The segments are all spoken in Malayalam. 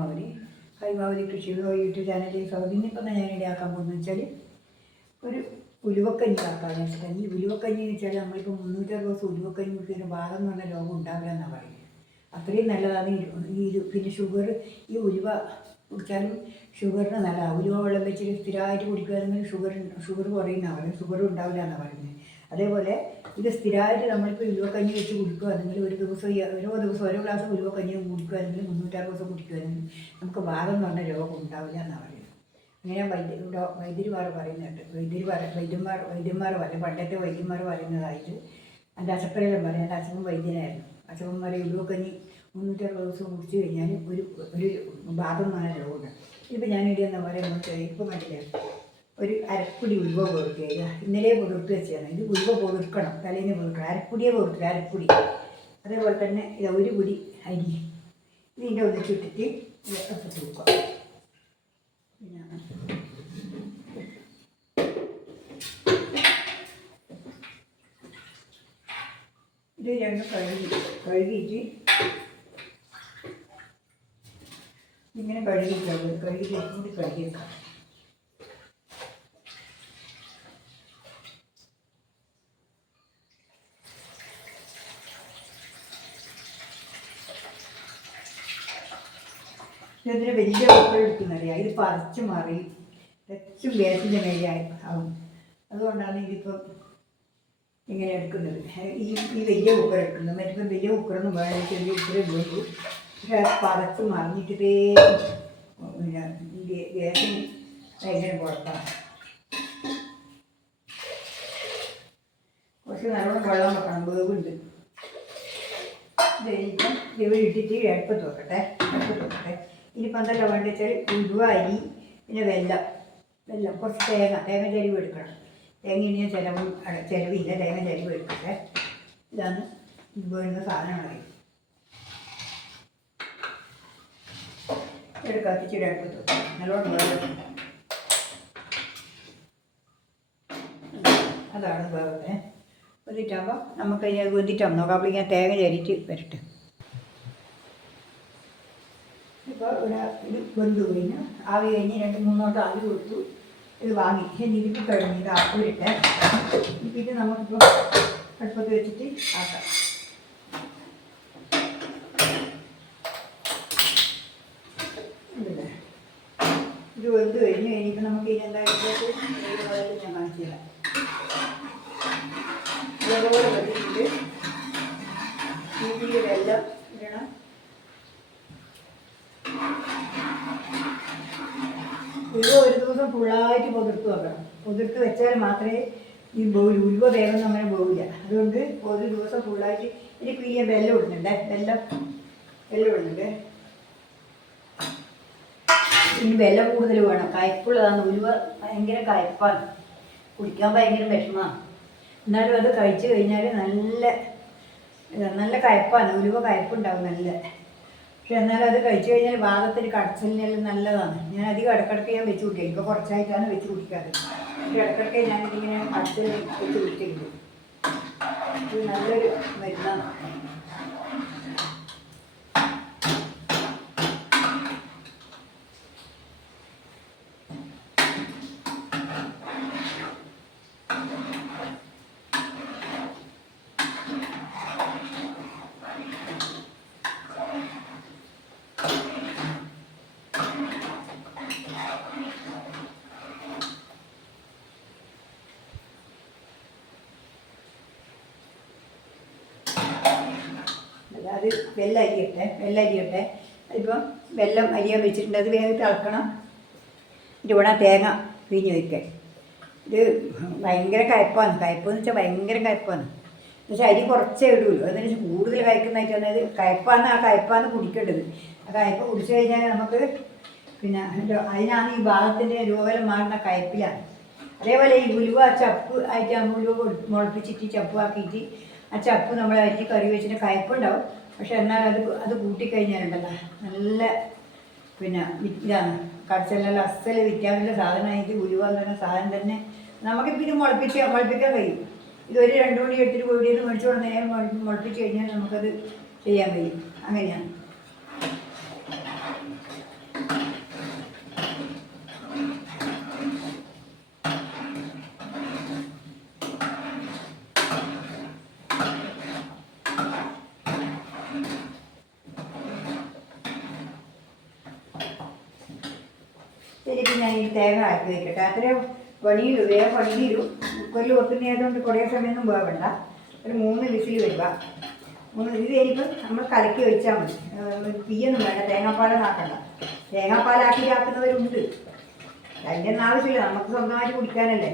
അവർ കൈമാവതി കൃഷി യൂട്യൂബ് ചാനലിൽ സൗദിനിപ്പം ഞാൻ ഇടയാക്കാൻ പോകുന്നത് വെച്ചാൽ ഒരു ഉലുവക്കഞ്ഞി ആക്കാമെന്ന് വെച്ചിട്ടാണ്. ഈ ഉലുവക്കഞ്ഞി എന്ന് വെച്ചാൽ നമ്മളിപ്പോൾ 360 ദിവസം ഉലുവക്കഞ്ഞി കുടിക്കുന്ന വാദം എന്ന് പറഞ്ഞ രോഗം ഉണ്ടാവില്ല എന്നാണ് പറയുന്നത്. അത്രയും നല്ലതാണ് ഈ പിന്നെ ഷുഗർ, ഈ ഉലുവ കുടിച്ചാലും ഷുഗറിന് നല്ലതാണ്. ഉലുവ വെള്ളം വെച്ച് സ്ഥിരമായിട്ട് കുടിക്കുകയാണെങ്കിൽ ഷുഗർ കുറയുന്നതാണ് പറയുന്നത്, ഷുഗർ ഉണ്ടാവില്ല എന്നാണ് പറയുന്നത്. അതേപോലെ ഇത് സ്ഥിരമായിട്ട് നമ്മളിപ്പോൾ ഉലുവക്കഞ്ഞി വെച്ച് കുടിക്കുകയാണെങ്കിൽ ഓരോ ദിവസം ഓരോ ഗ്ലാസ് ഉലുവക്കഞ്ഞി കുടിക്കുകയാണെങ്കിൽ 360 ദിവസം കുടിക്കുകയാണെങ്കിൽ നമുക്ക് വാദം എന്ന് പറഞ്ഞ രോഗം ഉണ്ടാവില്ല എന്നാണ് പറയുന്നത്. അങ്ങനെ വൈദ്യന്മാർ പറയുന്നുണ്ട്. വൈദ്യന്മാർ പറയും, പണ്ടത്തെ വൈദ്യന്മാർ പറയുന്നതായിട്ട്. എൻ്റെ അച്ഛപ്പനെല്ലാം പറയും. എൻ്റെ അച്ഛനും വൈദ്യനായിരുന്നു. അച്ഛന്മാരെ ഉലുവക്കഞ്ഞി 360 ദിവസം കുടിച്ച് കഴിഞ്ഞാൽ ഒരു വാദം എന്ന് പറഞ്ഞ രോഗമുണ്ട്. ഇതിപ്പോൾ ഞാനിടെയെന്ന് പറയുമ്പോൾ ഇപ്പം കണ്ടില്ലേ, ഒരു അരപ്പൊടി ഉലുവ പൊറുക്കുക. ഇന്നലെ പൊറുത്ത് വെച്ചാണ്. ഇത് ഉലുവ പൊറുക്കണം, തലേന്ന് പൊറുക്കണം. അരപ്പൊടിയെ പൊറുക്കുക, അരപ്പൊടി. അതേപോലെ തന്നെ ഇത് ഒരു പൊടി അരി ഇതിൻ്റെ ഒന്നിച്ചിട്ടിട്ട് ഇതൊക്കെ കൊടുക്കുക. പിന്നെ ഇത് രണ്ടും കഴുകിയിട്ട് ഇങ്ങനെ കഴുകിയിട്ട് കൂടി കഴുകിയേക്കാം. ഇതിന് വലിയ കുക്കർ എടുക്കുന്നറിയാം. ഇത് പറിച്ച് മാറി ഏറ്റവും ഗ്യാസിൻ്റെ മേലെ ആവും. അതുകൊണ്ടാണ് ഇതിപ്പം ഇങ്ങനെ എടുക്കുന്നത്. ഈ വലിയ കുക്കർ എടുക്കുന്നത്. മറ്റിപ്പം വലിയ കുക്കറൊന്നും വേണം, ചെറിയ കുക്കറേ വേണ്ടൂ. പക്ഷേ അത് പറിച്ച് മറിഞ്ഞിട്ടേ പിന്നെ ഗ്യാസിന് ഭയങ്കര കുഴപ്പമാണ്. കുറച്ച് നല്ലോണം വെള്ളം വെക്കണം, വേവുണ്ട്. ഇപ്പം ഇവിടെ ഇട്ടിട്ട് അടുപ്പത്ത് വെക്കട്ടെ. ഇനിയിപ്പോൾ എന്തെല്ലാം വേണ്ടത് വെച്ചാൽ ഉലുവ, അരി, പിന്നെ വെല്ലം കുറച്ച് തേങ്ങ ചരിവ് എടുക്കണം. തേങ്ങ ഇനിയും ചിലവില്ല, തേങ്ങ ചരിവ് എടുക്കട്ടെ. ഇതാണ് ഇത് വേണ്ടുന്ന സാധനങ്ങളായി. കത്തിച്ചിട്ട് അടുപ്പത്ത് വെക്കാം. നല്ലോണം വേവ്. അതാണ് വേവത്തെ. വെന്തിട്ടാകുമ്പോൾ നമുക്ക് ഇനി അത് വെന്തിട്ടാകുമ്പോൾ നോക്കാം. അപ്പോൾ ഇങ്ങനെ തേങ്ങ ചരിച്ച് വരട്ടെ. ഇപ്പോൾ ഇവിടെ ഇത് വെന്ത് കഴിഞ്ഞ് ആവി കഴിഞ്ഞ് 2-3 വട്ടം ആവി കൊടുത്തു. ഇത് വാങ്ങി ഇതിപ്പോൾ കഴിഞ്ഞ് ഇത് ആക്കൂരിട്ടെ. ഇത് നമുക്കിപ്പോൾ അടുപ്പത്ത് വെച്ചിട്ട് ആക്കാം. ഇതല്ലേ, ഇത് വെന്ത് കഴിഞ്ഞ് കഴിഞ്ഞിപ്പോൾ നമുക്ക് ഇനി എന്തായിട്ട് ഞാൻ കാണിച്ചു തരാം. ഇതേപോലെ വെച്ചിട്ട് ഇതിൽ വെല്ലം ഇടണം. ഒരു ദിവസം ഫുള്ളായിട്ട് പൊതിർത്ത് വെക്കണം. പൊതിർത്ത് വെച്ചാൽ മാത്രമേ ഈ ഉലുവ വേഗം അങ്ങനെ പോവില്ല. അതുകൊണ്ട് ഒരു ദിവസം ഫുള്ളായിട്ട് എനിക്ക് ഈ വെല്ലം ഇടുന്നുണ്ട്. വെല്ലം ഇടുന്നുണ്ട്. ഇനി വെല്ലം കൂടുതൽ വേണം, കയ്പ്പുള്ളതാണ്. ഉലുവ ഭയങ്കര കയ്പ്പാണ്, കുടിക്കാൻ ഭയങ്കര വിഷമമാണ്. എന്നാലും അത് കഴിച്ചു കഴിഞ്ഞാൽ നല്ല കയ്പ്പാണ്. ഉലുവ കയ്പ്പുണ്ടാവും നല്ല. പക്ഷെ എന്നാലും അത് കഴിച്ചു കഴിഞ്ഞാൽ വാദത്തിന് കടച്ചലിനെല്ലാം നല്ലതാണ്. ഞാൻ അധികം ഇടക്കിടയ്ക്ക് ഞാൻ വെച്ച് കുടിക്കുക. ഇപ്പോൾ കുറച്ചായിട്ടാണ് വെച്ച് കുടിക്കാറ്. പക്ഷേ ഇടക്കിടയ്ക്ക് ഞാനിതിങ്ങനെ കടച്ചൽ വെച്ച് കുടിച്ചിട്ടുണ്ട്. ഇത് നല്ലൊരു മരുന്നാണ്. അത് വെല്ലരിയട്ടെ. അതിപ്പം വെല്ലം അരിയാൻ വെച്ചിട്ടുണ്ട്. അത് വേഗം തിളക്കണം. ഇവിടെ തേങ്ങ പിഴിഞ്ഞ് വയ്ക്കാൻ. ഇത് ഭയങ്കര കയ്പ്പാണ്. കയ്പ്പെന്ന് വെച്ചാൽ ഭയങ്കര കയ്പ്പാണ്. എന്നുവെച്ചാൽ അരി കുറച്ചേ ഇടുള്ളൂ. അതെന്ന് വെച്ചാൽ കൂടുതൽ കയ്ക്കുന്നതായിട്ട് അതായത് കയ്പ്പാണ് കുടിക്കേണ്ടത്. ആ കയ്പ്പ് കുടിച്ചു കഴിഞ്ഞാൽ നമുക്ക് പിന്നെ അതിനാണ് ഈ ഭാഗത്തിൻ്റെ രോഗം മാറുന്ന കയ്പ്പിലാണ്. അതേപോലെ ഈ ഉലുവ ചപ്പ് ആയിട്ട് ഉലുവ മുളപ്പിച്ചിട്ട് ചപ്പാക്കിയിട്ട് ആ ചപ്പ് നമ്മൾ അരിഞ്ഞ് കറി വെച്ചിട്ട് കയ്പ്പുണ്ടാവും. പക്ഷെ എന്നാൽ അത് കൂട്ടിക്കഴിഞ്ഞാലുണ്ടല്ലോ നല്ല പിന്നെ ഇതാണ് കടച്ചെല്ലാം അസല് വിറ്റാമിൻ്റെ സാധനമായിട്ട് ഉലുവ എന്ന് പറയുന്ന സാധനം തന്നെ നമുക്കിപ്പോൾ ഇത് മുളപ്പിക്കാൻ കഴിയും. ഇതൊരു 2 മണി എടുത്തിട്ട് വീടിൽ നിന്ന് മേടിച്ചു കൊണ്ട് നേരം മുളപ്പിച്ച് കഴിഞ്ഞാൽ നമുക്കത് ചെയ്യാൻ കഴിയും. അങ്ങനെയാണ്. ഇനിയിപ്പോൾ ഞാൻ ഈ തേങ്ങ ആക്കി വയ്ക്കട്ടെ. അത്രയും പണിയിലും വേഗം പണിയിലും. കുക്കറിൽ വെക്കുന്നതുകൊണ്ട് കുറേ സമയമൊന്നും വേവണ്ട. ഒരു 3 വിസിൽ വരിക. 3 ഇത് കഴിയുമ്പോൾ നമ്മൾ കലക്കി ഒഴിച്ചാൽ മതി. തീയൊന്നും വേണ്ട, തേങ്ങാപ്പാലൊന്നാക്കണ്ട. തേങ്ങാപ്പാലാക്കിയാക്കുന്നവരുണ്ട്. അതിൻ്റെ ഒന്നും ആവശ്യമില്ല, നമുക്ക് സ്വന്തമായിട്ട് കുടിക്കാനല്ലേ.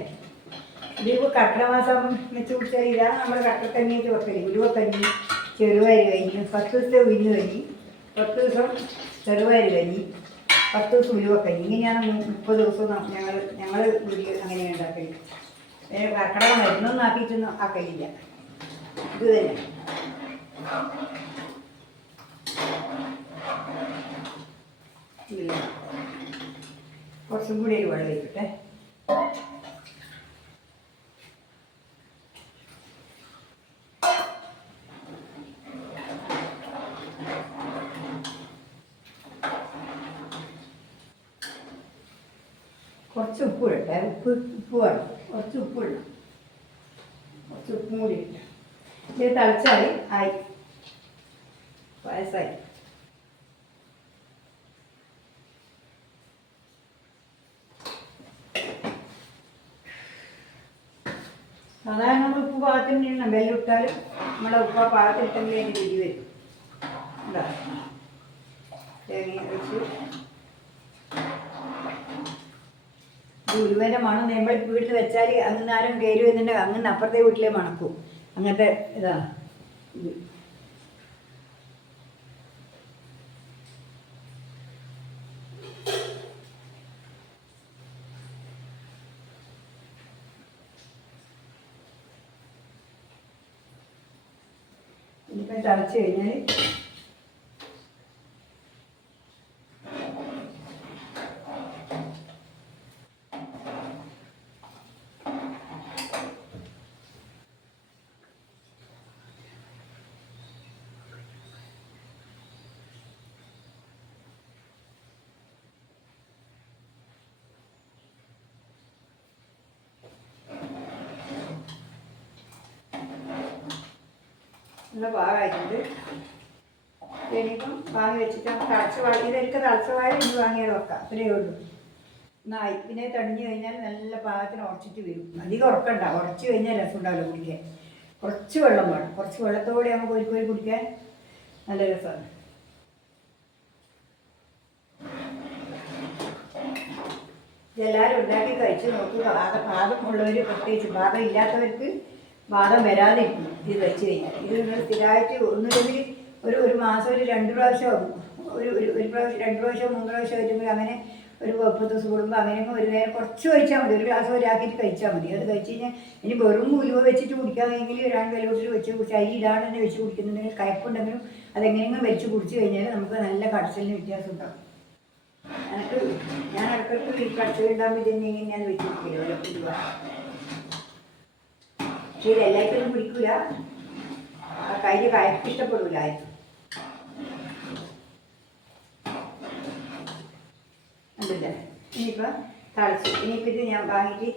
ഇതിപ്പോൾ കട്ടള മാസം വെച്ച് കുടിച്ചാൽ ഇതാണ് നമ്മൾ കട്ടക്കഞ്ഞിയൊക്കെ വെക്കല്. ഉലുവക്കഞ്ഞി, ചെറുപയർ കഞ്ഞി, 10 ദിവസത്തെ ഉഴുന്ന് കഞ്ഞി, 10 ദിവസം ചെറുപയർ കഞ്ഞി, 10 ദിവസം ഉലുവക്കഞ്ഞി. ഇങ്ങനെയാണ് 30 ദിവസം ഞങ്ങൾ വീട്ടിൽ അങ്ങനെയാണ് ഉണ്ടാക്കല്. കട്ടള മരുന്നൊന്നും ആക്കിയിട്ടൊന്നും ആക്കലില്ല. ഇത് തന്നെ. കുറച്ചും കൂടി ഒരു വെള്ളം വയ്ക്കട്ടെ. കുറച്ച് ഉപ്പ് ഇടട്ടെ. ഉപ്പ് വേണം. കുറച്ച് ഉപ്പ് ഇടണം. കുറച്ച് ഉപ്പും കൂടി ഇട്ട ഇത് തിളച്ചാൽ ആയി, പായസമായി. സാധാരണ നമ്മൾ ഉപ്പ് പാകത്തിന് ഇടണം. വെല്ലം ഇട്ടാലും നമ്മളെ ഉപ്പ് പാകത്തിട്ടെങ്കിൽ അതിൻ്റെ രുചി വരും. എന്താ തേങ്ങ ഒഴിച്ച് ഉലുവേൻ്റെ മണം നമ്മൾ വീട്ടിൽ വെച്ചാൽ അങ്ങനെ ആരും കയറി വരുന്നുണ്ടെങ്കിൽ അങ്ങനെ അപ്പുറത്തെ വീട്ടിലേ മണക്കും. അങ്ങനത്തെ ഇതാണ് ഇത്. ഇനിയിപ്പം തിളച്ച് കഴിഞ്ഞാൽ നല്ല പാകമായിട്ടുണ്ട്. ഇനിയിപ്പം വാങ്ങി വെച്ചിട്ട് തിളച്ച വെള്ളം ഇതൊക്കെ തിളച്ച വായ ഇനി വാങ്ങിയാൽ വെക്കാം. അത്രയേ ഉള്ളൂ. എന്നായി പിന്നെ തണിഞ്ഞ് കഴിഞ്ഞാൽ നല്ല പാകത്തിന് ഉറച്ചിട്ട് വരും. അധികം ഉറക്കണ്ട. ഉറച്ച് കഴിഞ്ഞാൽ രസം ഉണ്ടാവില്ല കുടിക്കാൻ. കുറച്ച് വെള്ളം വേണം. കുറച്ച് വെള്ളത്തോടെ നമുക്ക് ഒരു കോരി കുടിക്കാൻ നല്ല രസമാണ്. ഇതെല്ലാവരും ഉണ്ടാക്കി കഴിച്ച് നോക്കുക. പാകമുള്ളവർ പ്രത്യേകിച്ച് പാകം ഇല്ലാത്തവർക്ക് വാദം വരാതിരിക്കും ഇത് കഴിച്ച് കഴിഞ്ഞാൽ. ഇത് നിങ്ങൾ സ്ഥിരമായിട്ട് ഒന്നുമില്ലെങ്കിൽ ഒരു മാസം ഒരു 2 പ്രാവശ്യം ഒരു പ്രാവശ്യം 2 പ്രാവശ്യം 3 പ്രാവശ്യം ആയിട്ടുണ്ടെങ്കിൽ അങ്ങനെ ഒരു 30 ദിവസം കൂടുമ്പോൾ അങ്ങനെയൊക്കെ ഒരു നേരം കുറച്ച് കഴിച്ചാൽ മതി. ഒരു ഗ്ലാസ് ഒരാക്കിയിട്ട് കഴിച്ചാൽ മതി. അത് കഴിച്ച് കഴിഞ്ഞാൽ ഇനി വെറും ഉലുവ വെച്ചിട്ട് കുടിക്കാമെങ്കിൽ 2 വിലോട്ടിൽ വെച്ച് കുടിച്ച് അരി ഇടാണ്ട് തന്നെ വെച്ച് കുടിക്കുന്നുണ്ടെങ്കിൽ കയ്പുണ്ടെങ്കിലും അതെങ്ങനെയെങ്കിലും വെച്ച് കുടിച്ച് കഴിഞ്ഞാൽ നമുക്ക് നല്ല കടച്ചലിന് വ്യത്യാസം ഉണ്ടാകും. ഞാൻ ഇടയ്ക്കിടയ്ക്ക് ഈ കടച്ചൽ ഉണ്ടാകുമ്പോൾ ഇതന്നെ എങ്ങനെയാണ് വെച്ച് കുടിക്കില്ല ഉലുവ. പക്ഷേ ഇത് എല്ലാവർക്കും പിടിക്കില്ല. കയ്യിൽ കയ്പ്പ് ഇഷ്ടപ്പെടില്ല ആയിരിക്കും. ഉണ്ടല്ലേ. ഇനിയിപ്പോൾ തിളച്ച് ഇനിയിപ്പോൾ ഇത് ഞാൻ വാങ്ങിയിട്ട്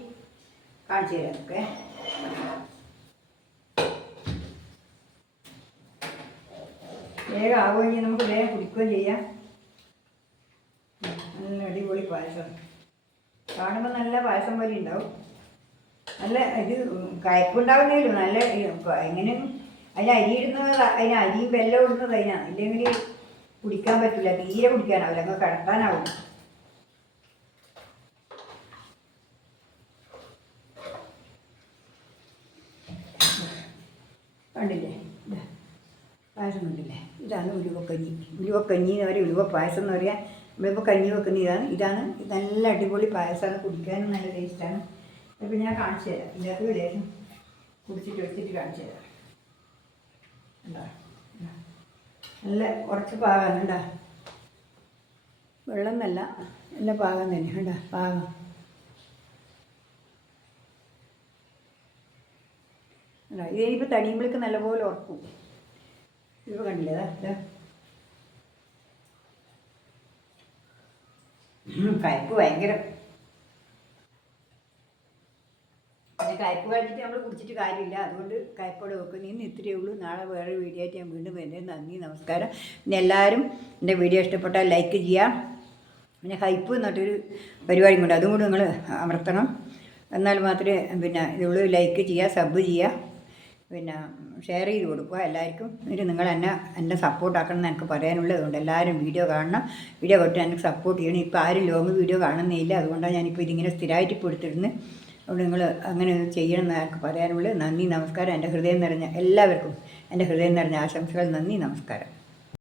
കാണിച്ചു തരാം. ഓക്കെ, വേഗം ആവുകയും നമുക്ക് വേഗം കുടിക്കുകയും ചെയ്യാം. നല്ല അടിപൊളി പായസം. കാണുമ്പോൾ നല്ല പായസം പോലെ ഉണ്ടാവും. നല്ല ഇത് കയ്പുണ്ടാവുന്നേലും നല്ല എങ്ങനെയും അതിന് അരി ഇടുന്നത്, അതിന് അരിയും വെല്ലം ഇടുന്നത് അതിനാണ്. ഇല്ലെങ്കിൽ കുടിക്കാൻ പറ്റില്ല, തീരെ കുടിക്കാനാവില്ല, അങ്ങ് കിടത്താനാവും. കണ്ടില്ലേ, പായസം കണ്ടില്ലേ? ഇതാണ് ഉലുവക്കഞ്ഞി. ഉലുവക്കഞ്ഞി എന്ന് പറയുക, ഉലുവ പായസം എന്ന് പറയാം. നമ്മളിപ്പോൾ കഞ്ഞി വെക്കുന്ന ഇതാണ്. ഇത് നല്ല അടിപൊളി പായസമാണ്. കുടിക്കാനും നല്ല ടേസ്റ്റാണ്. അപ്പോൾ ഞാൻ കാണിച്ചു തരാം. ഇതിനകത്ത് ലേശം കുടിച്ചിട്ട് വെച്ചിട്ട് കാണിച്ചു തരാം. എന്താ നല്ല കുറച്ച് പാകമാണ്. ഉണ്ടാ വെള്ളം എന്നല്ല, നല്ല പാകം തന്നെ. ഉണ്ടാ പാകം. ഉണ്ടാ ഇതിനിപ്പോൾ തണിയുമ്പോഴേക്ക് നല്ലപോലെ ഉറക്കും. ഇപ്പോൾ കണ്ടില്ലേ? ഇതാ കയ്പ്പ് ഭയങ്കര. പിന്നെ കയ്പ്പ് കഴിച്ചിട്ട് നമ്മൾ കുടിച്ചിട്ട് കാര്യമില്ല. അതുകൊണ്ട് കയ്പ്പോടെ വെക്കുന്നു. ഇന്ന് ഇത്രയേ ഉള്ളൂ. നാളെ വേറെ വീഡിയോ ആയിട്ട് ഞാൻ വീണ്ടും വരുന്നത്. നന്ദി, നമസ്കാരം. പിന്നെ എല്ലാവരും എൻ്റെ വീഡിയോ ഇഷ്ടപ്പെട്ടാൽ ലൈക്ക് ചെയ്യുക, പിന്നെ ഹൈപ്പ് എന്നിട്ടൊരു പരിപാടിയും കൊണ്ട് അതും കൂടി നിങ്ങൾ അമർത്തണം. എന്നാൽ മാത്രമേ പിന്നെ ഇതുള്ളൂ. ലൈക്ക് ചെയ്യുക, സബ് ചെയ്യുക, പിന്നെ ഷെയർ ചെയ്ത് കൊടുക്കുക എല്ലാവർക്കും. എന്നിട്ട് നിങ്ങൾ എന്നെ സപ്പോർട്ടാക്കണം എന്ന് എനിക്ക് പറയാനുള്ളത്. അതുകൊണ്ട് എല്ലാവരും വീഡിയോ കാണണം. വീഡിയോ കണ്ടിട്ട് എനിക്ക് സപ്പോർട്ട് ചെയ്യണം. ഇപ്പോൾ ആരും ലോങ് വീഡിയോ കാണുന്നില്ല. അതുകൊണ്ടാണ് ഞാനിപ്പോൾ ഇതിങ്ങനെ സ്ഥിരമായിട്ട് ഇപ്പോൾ എടുത്തിരുന്നത്. അതുകൊണ്ട് നിങ്ങൾ അങ്ങനെ ചെയ്യണം എന്ന് എനിക്ക് പറയാനുള്ളത്. നന്ദി, നമസ്കാരം. എൻ്റെ ഹൃദയം നിറഞ്ഞ എല്ലാവർക്കും എൻ്റെ ഹൃദയം നിറഞ്ഞ ആശംസകൾ. നന്ദി, നമസ്കാരം.